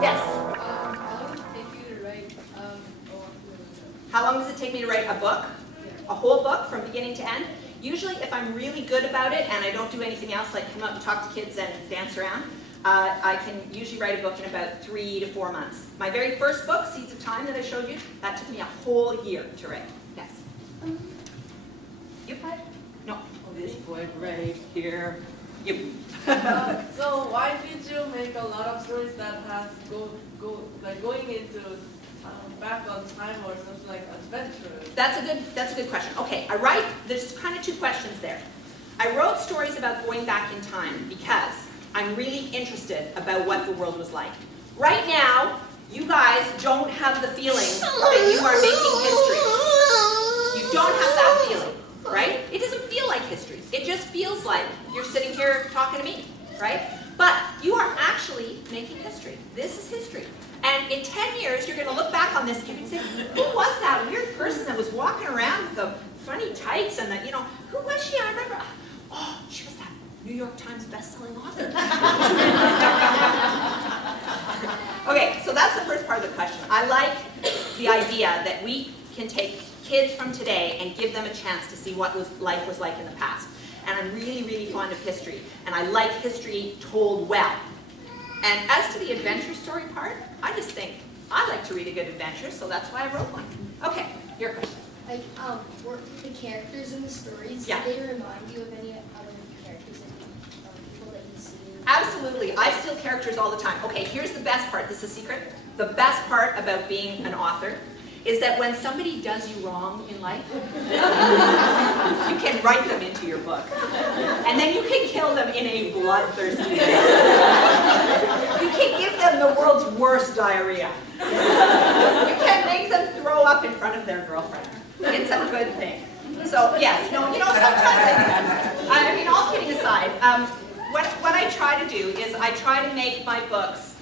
Yes? How long does it take you to write How long does it take me to write a book? A whole book from beginning to end? Usually if I'm really good about it and I don't do anything else like come out and talk to kids and dance around, I can usually write a book in about 3 to 4 months. My very first book, Seeds of Time, that I showed you, that took me a whole year to write. Yes? You? No. This boy right here. You. So why did you make a lot of stories that has going into back on time or something like adventurous? That's a good question. Okay, there's kind of two questions there. I wrote stories about going back in time because I'm really interested about what the world was like. Right now, you guys don't have the feeling that you are making history. You don't have that feeling, right? It doesn't feel like history. It just feels like you're sitting here talking to me, right? But you are actually making history. This is history. And in 10 years, you're going to look back on this and say, who was that weird person that was walking around with the funny tights and the, who was she? I remember, oh, she was that New York Times best-selling author. Okay, so that's the first part of the question. I like the idea that we can take kids from today and give them a chance to see what life was like in the past. And I'm really, really fond of history. And I like history told well. And as to the adventure story part, I just think I like to read a good adventure, so that's why I wrote one. Okay, your question. Like, were the characters in the stories, Yeah. did they remind you of any other characters and people that you see? Absolutely. I steal characters all the time. Okay, here's the best part. This is a secret. The best part about being an author is that when somebody does you wrong in life, you can write them into your book. And then you can kill them in a bloodthirsty way. You can give them the world's worst diarrhea. You can make them throw up in front of their girlfriend. It's a good thing. So yes, sometimes I mean, all kidding aside, what I try to do is I try to make my books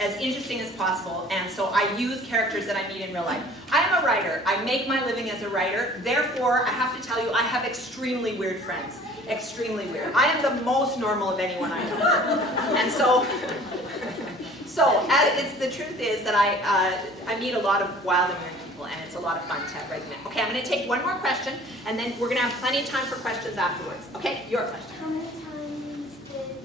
as interesting as possible, and so I use characters that I meet in real life. I am a writer. I make my living as a writer. Therefore, I have to tell you, I have extremely weird friends. Extremely weird. I am the most normal of anyone I know. And so the truth is that I meet a lot of wild and weird people, and it's a lot of fun to write them. Okay, I'm going to take one more question, and then we're going to have plenty of time for questions afterwards. Okay, your question. How many times did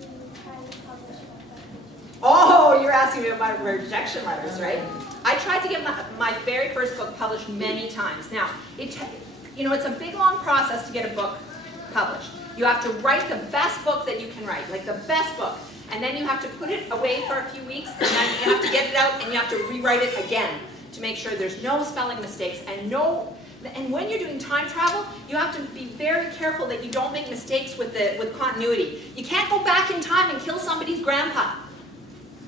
you try to publish a book? Oh, you're asking me about my rejection letters, right? I tried to get my very first book published many times. Now, it's a big, long process to get a book published. You have to write the best book that you can write, like the best book. And then you have to put it away for a few weeks, and then you have to get it out, and you have to rewrite it again to make sure there's no spelling mistakes. And when you're doing time travel, you have to be very careful that you don't make mistakes with continuity. You can't go back in time and kill somebody's grandpa,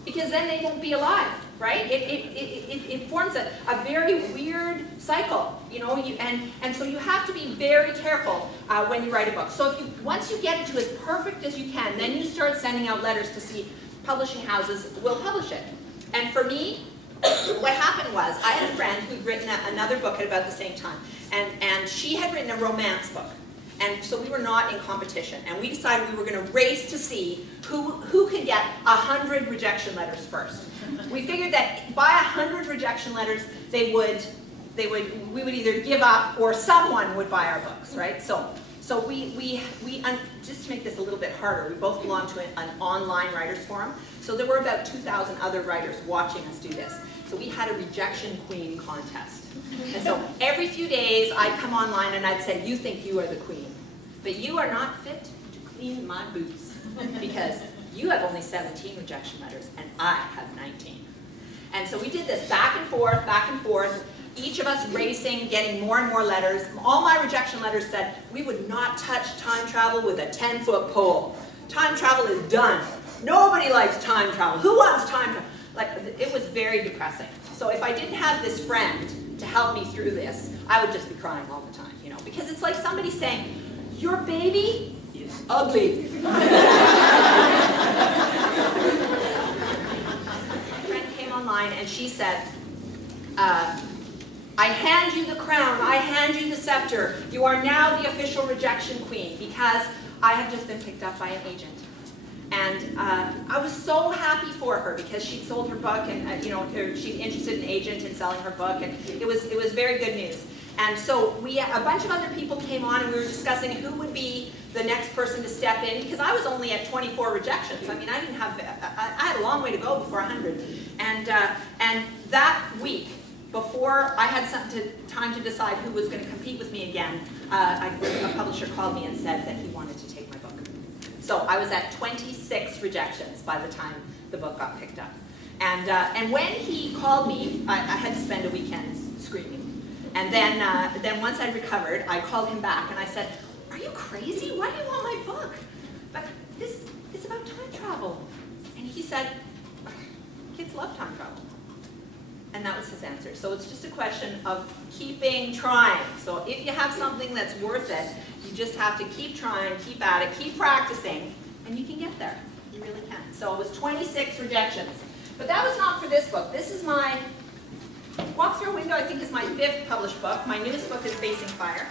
because then they won't be alive, right? It forms a very weird cycle, and so you have to be very careful when you write a book. So once you get it to as perfect as you can, then you start sending out letters to see publishing houses will publish it. And for me, what happened was I had a friend who'd written another book at about the same time, and she had written a romance book. And so we were not in competition, and we decided we were going to race to see who could get 100 rejection letters first. We figured that by 100 rejection letters, we would either give up or someone would buy our books, right? So we just to make this a little bit harder, we both belong to an online writers forum. So there were about 2,000 other writers watching us do this. So we had a rejection queen contest. And so every few days I'd come online and I'd say, you think you are the queen, but you are not fit to clean my boots because you have only 17 rejection letters and I have 19. And so we did this back and forth, each of us racing, getting more and more letters. All my rejection letters said, we would not touch time travel with a 10-foot pole. Time travel is done. Nobody likes time travel. Who wants time travel? Like, it was very depressing. So if I didn't have this friend to help me through this, I would just be crying all the time, because it's like somebody saying, your baby is ugly. My friend came online and she said, I hand you the crown, I hand you the scepter. You are now the official rejection queen because I have just been picked up by an agent. And I was so happy for her because she'd sold her book, and you know, she's interested in an agent in selling her book, and it was very good news. And so a bunch of other people came on, and we were discussing who would be the next person to step in, because I was only at 24 rejections. I mean, I had a long way to go before 100. And that week, before I had time to decide who was going to compete with me again, a publisher called me and said that he wanted to take my book. So I was at 26 rejections by the time the book got picked up. And when he called me, I had to spend a weekend screaming. And then once I recovered, I called him back and I said, "Are you crazy? Why do you want my book? But this is about time travel." And he said, "Kids love time travel." And that was his answer. So it's just a question of keeping trying. So if you have something that's worth it, you just have to keep trying, keep at it, keep practicing, and you can get there. You really can. So it was 26 rejections. But that was not for this book. This is my Walk Through a Window, I think, is my 5th published book. My newest book is Facing Fire.